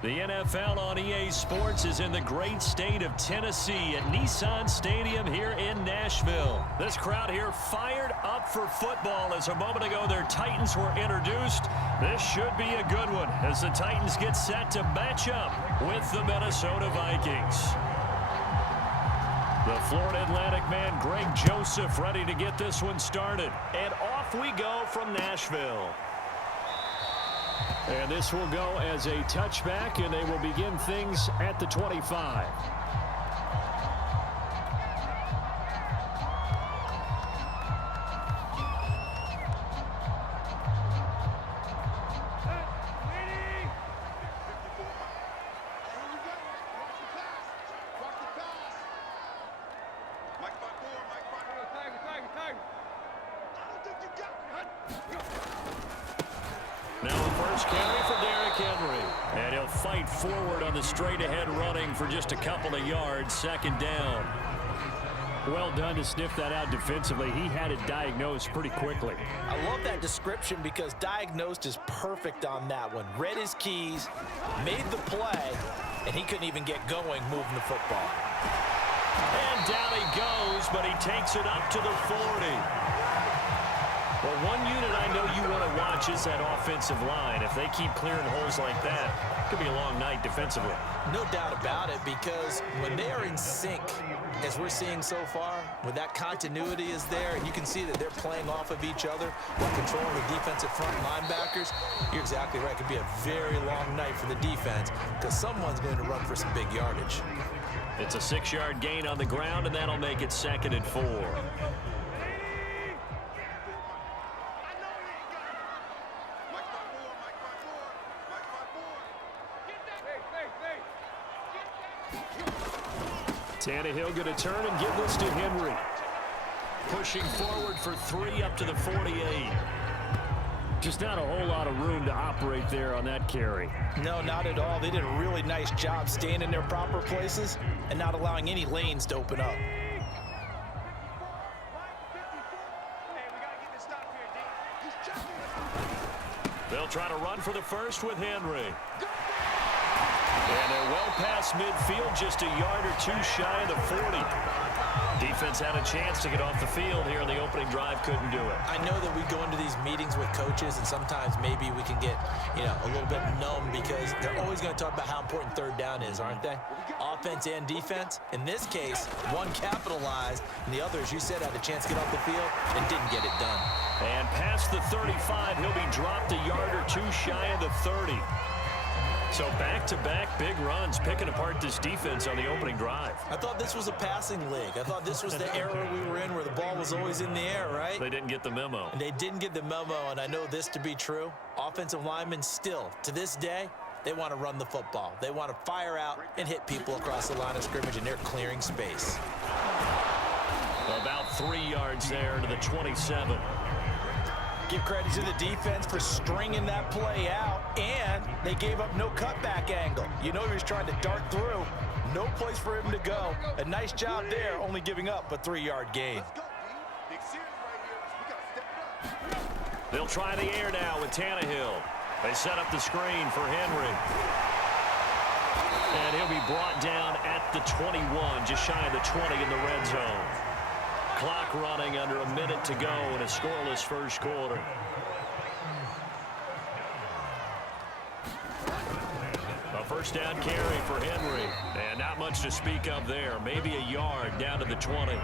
The NFL on EA Sports is in the great state of Tennessee at Nissan Stadium here in Nashville. This crowd here fired up for football as a moment ago their Titans were introduced. This should be a good one as the Titans get set to match up with the Minnesota Vikings. The Florida Atlantic man Greg Joseph ready to get this one started. And off we go from Nashville. And this will go as a touchback, and they will begin things at the 25. Forward on the straight-ahead running for just a couple of yards, second down. Well done to sniff that out defensively. He had it diagnosed pretty quickly. I love that description because diagnosed is perfect on that one. Read his keys, made the play, and he couldn't even get going moving the football. And down he goes, but he takes it up to the 40. Well, one unit I know you want to watch is that offensive line. If they keep clearing holes like that, it could be a long night defensively. No doubt about it, because when they are in sync, as we're seeing so far, when that continuity is there, and you can see that they're playing off of each other while controlling the defensive front linebackers, you're exactly right. It could be a very long night for the defense because someone's going to run for some big yardage. It's a 6-yard gain on the ground, and that'll make it 2nd and 4. Tannehill going to turn and give this to Henry. Pushing forward for 3 up to the 48. Just not a whole lot of room to operate there on that carry. No, not at all. They did a really nice job staying in their proper places and not allowing any lanes to open up. They'll try to run for the first with Henry. And they're well past midfield, just a yard or two shy of the 40. Defense had a chance to get off the field here in the opening drive, couldn't do it. I know that we go into these meetings with coaches, and sometimes maybe we can get, a little bit numb because they're always going to talk about how important third down is, aren't they? Offense and defense. In this case, one capitalized, and the other, as you said, had a chance to get off the field and didn't get it done. And past the 35, he'll be dropped a yard or two shy of the 30. So back-to-back big runs, picking apart this defense on the opening drive. I thought this was a passing league. I thought this was the era we were in where the ball was always in the air, right? They didn't get the memo. And they didn't get the memo, and I know this to be true. Offensive linemen still, to this day, they want to run the football. They want to fire out and hit people across the line of scrimmage, and they're clearing space. About 3 yards there to the 27. Give credit to the defense for stringing that play out, and they gave up no cutback angle. You know he was trying to dart through. No place for him to go. A nice job there, only giving up a 3-yard gain. They'll try the air now with Tannehill. They set up the screen for Henry. And he'll be brought down at the 21, just shy of the 20 in the red zone. Clock running under a minute to go in a scoreless first quarter. A first down carry for Henry. And not much to speak of there. Maybe a yard down to the 20.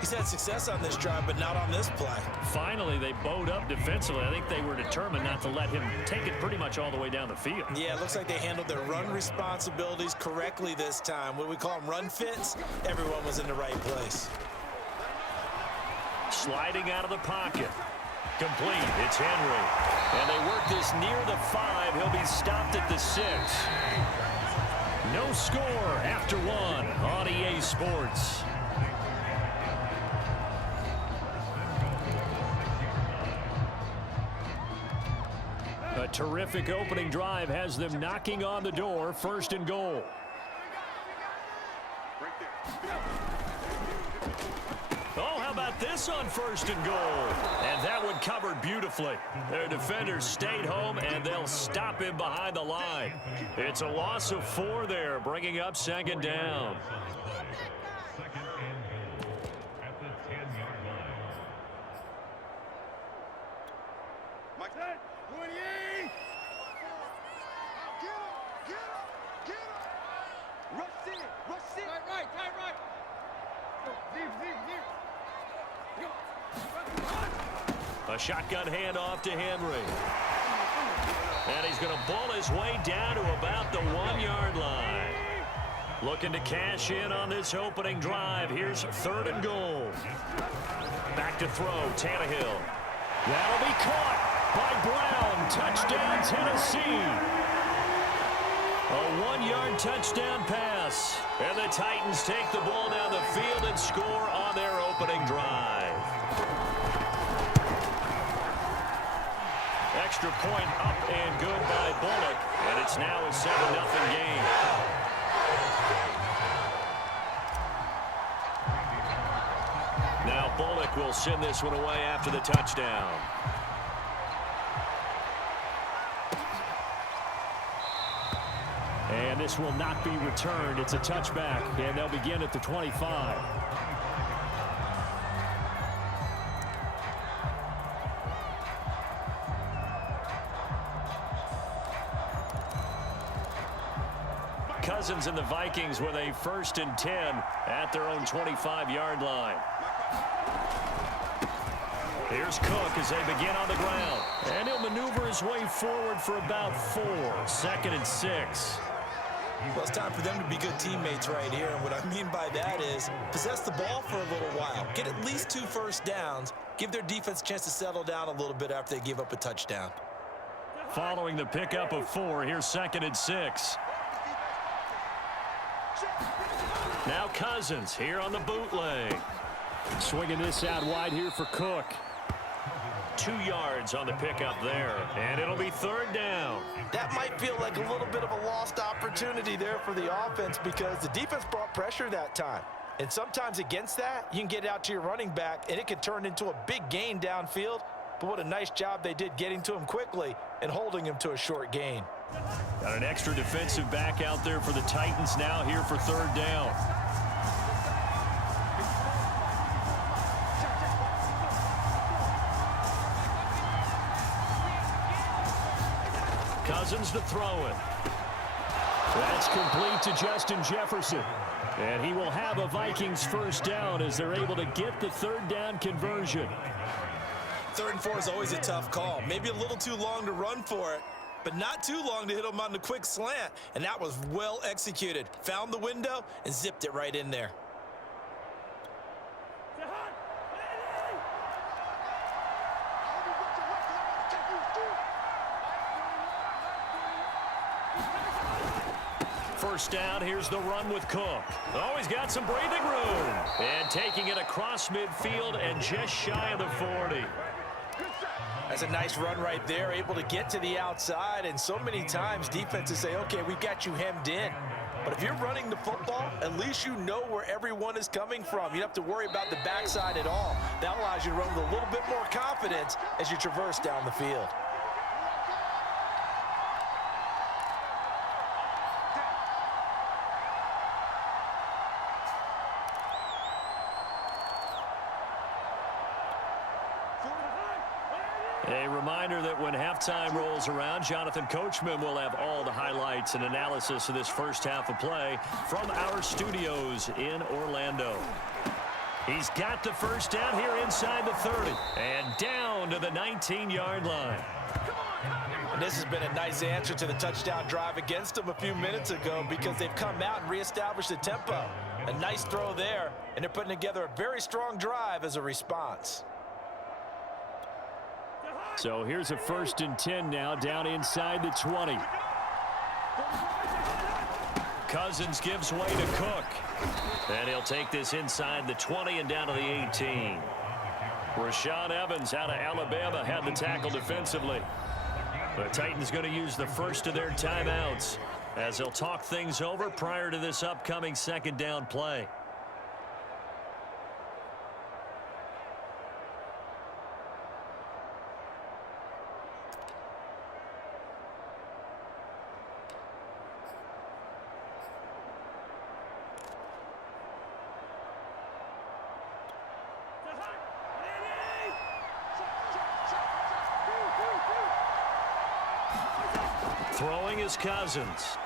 He's had success on this drive, but not on this play. Finally, they bowed up defensively. I think they were determined not to let him take it pretty much all the way down the field. Yeah, it looks like they handled their run responsibilities correctly this time. What do we call them, run fits? Everyone was in the right place. Sliding out of the pocket. Complete. It's Henry. And they work this near the 5. He'll be stopped at the 6. No score after 1 on EA Sports. A terrific opening drive has them knocking on the door. 1st and goal. Oh, how about this on 1st and goal? And that one covered beautifully. Their defenders stayed home, and they'll stop him behind the line. It's a loss of 4 there, bringing up 2nd down. A shotgun handoff to Henry. And he's going to bull his way down to about the 1-yard line. Looking to cash in on this opening drive. Here's 3rd and goal. Back to throw, Tannehill. That'll be caught by Brown. Touchdown, Tennessee. A 1-yard touchdown pass. And the Titans take the ball down the field and score on their opening drive. Extra point up and good by Bullock. And it's now a 7-0 game. Now Bullock will send this one away after the touchdown. And this will not be returned. It's a touchback, and they'll begin at the 25. Cousins and the Vikings with a 1st and 10 at their own 25-yard line. Here's Cook as they begin on the ground. And he'll maneuver his way forward for about 4. 2nd and 6. Well, it's time for them to be good teammates right here. And what I mean by that is possess the ball for a little while. Get at least 2 first downs. Give their defense a chance to settle down a little bit after they give up a touchdown. Following the pickup of 4, here's 2nd and 6. Now Cousins here on the bootleg. Swinging this out wide here for Cook. 2 yards on the pickup there, and it'll be 3rd down. That might feel like a little bit of a lost opportunity there for the offense because the defense brought pressure that time. And sometimes against that, you can get out to your running back, and it could turn into a big gain downfield. But what a nice job they did getting to him quickly and holding him to a short gain. Got an extra defensive back out there for the Titans now here for 3rd down. Cousins to throw it. That's complete to Justin Jefferson. And he will have a Vikings 1st down as they're able to get the 3rd down conversion. 3rd and 4 is always a tough call. Maybe a little too long to run for it, but not too long to hit him on the quick slant. And that was well executed. Found the window and zipped it right in there. First down, here's the run with Cook. Oh, he's got some breathing room. And taking it across midfield and just shy of the 40. That's a nice run right there, able to get to the outside. And so many times defenses say, okay, we've got you hemmed in. But if you're running the football, at least you know where everyone is coming from. You don't have to worry about the backside at all. That allows you to run with a little bit more confidence as you traverse down the field. A reminder that when halftime rolls around, Jonathan Coachman will have all the highlights and analysis of this first half of play from our studios in Orlando. He's got the first down here inside the 30 and down to the 19-yard line. And this has been a nice answer to the touchdown drive against them a few minutes ago because they've come out and reestablished the tempo. A nice throw there, and they're putting together a very strong drive as a response. So here's a 1st and 10 now down inside the 20. Cousins gives way to Cook. And he'll take this inside the 20 and down to the 18. Rashaan Evans out of Alabama had the tackle defensively. The Titans going to use the first of their timeouts as they'll talk things over prior to this upcoming 2nd down play. Throwing is Cousins.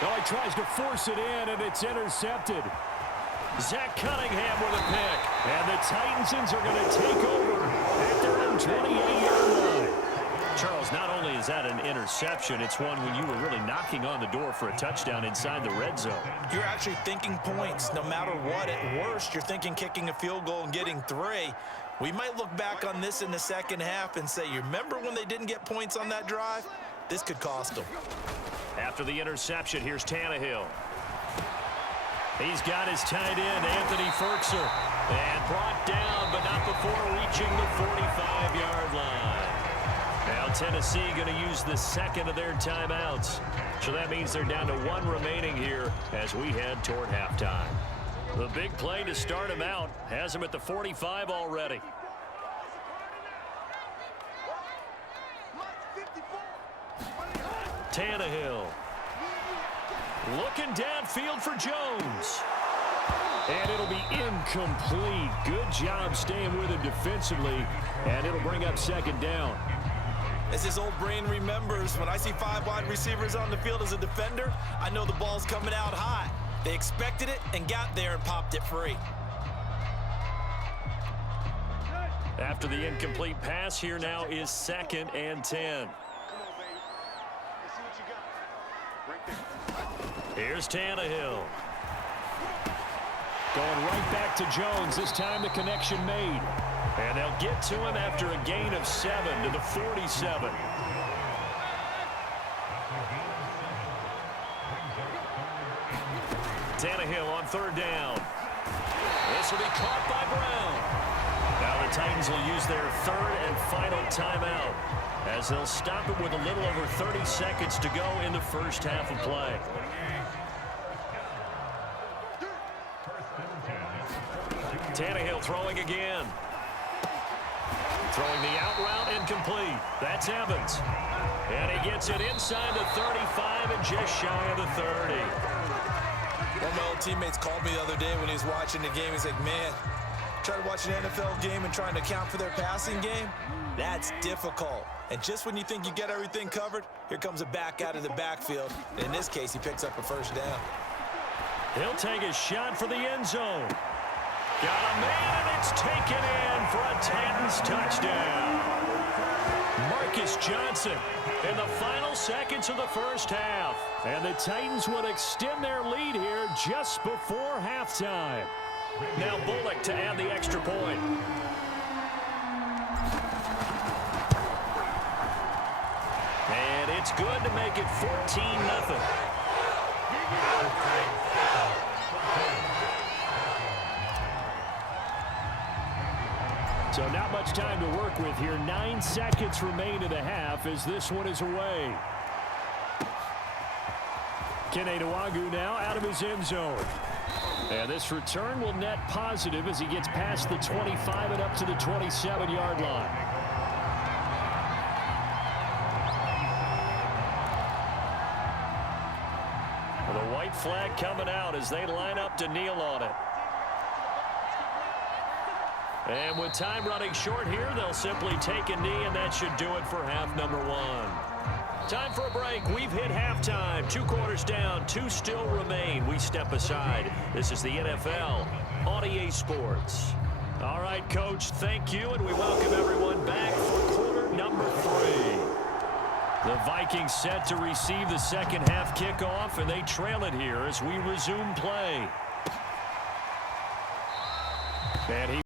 Oh, he tries to force it in, and it's intercepted. Zach Cunningham with a pick. And the Titans are going to take over at their own 28-yard line. Charles, not only is that an interception, it's one when you were really knocking on the door for a touchdown inside the red zone. You're actually thinking points. No matter what, at worst, you're thinking kicking a field goal and getting 3. We might look back on this in the second half and say, you remember when they didn't get points on that drive? This could cost them. After the interception, here's Tannehill. He's got his tight end, Anthony Ferkser. And brought down, but not before reaching the 45-yard line. Now Tennessee going to use the second of their timeouts. So that means they're down to 1 remaining here as we head toward halftime. The big play to start him out has him at the 45 already. Tannehill. Looking downfield for Jones. And it'll be incomplete. Good job staying with him defensively. And it'll bring up second down. As his old brain remembers, when I see 5 wide receivers on the field as a defender, I know the ball's coming out high. They expected it and got there and popped it free. After the incomplete pass, here now is 2nd and 10. Here's Tannehill. Going right back to Jones. This time the connection made. And they'll get to him after a gain of 7 to the 47. Tannehill on 3rd down. This will be caught by Brown. Now the Titans will use their 3rd and final timeout as they'll stop it with a little over 30 seconds to go in the first half of play. Tannehill throwing again. Throwing the out route incomplete. That's Evans. And he gets it inside the 35 and just shy of the 30. One of my old teammates called me the other day when he was watching the game. He's like, man, try to watch an NFL game and trying to account for their passing game? That's difficult. And just when you think you get everything covered, here comes a back out of the backfield. In this case, he picks up a 1st down. He'll take a shot for the end zone. Got a man, and it's taken in for a Titans touchdown. Marcus Johnson in the final seconds of the first half. And the Titans would extend their lead here just before halftime. Now Bullock to add the extra point. And it's good to make it 14-0. So not much time to work with here. 9 seconds remain in the half as this one is away. Kene Nwangwu now out of his end zone. And this return will net positive as he gets past the 25 and up to the 27-yard line. The white flag coming out as they line up to kneel on it. And with time running short here, they'll simply take a knee, and that should do it for half number 1. Time for a break. We've hit halftime. 2 quarters down, 2 still remain. We step aside. This is the NFL on EA Sports. All right, Coach, thank you, and we welcome everyone back for quarter number 3. The Vikings set to receive the second half kickoff, and they trail it here as we resume play. And he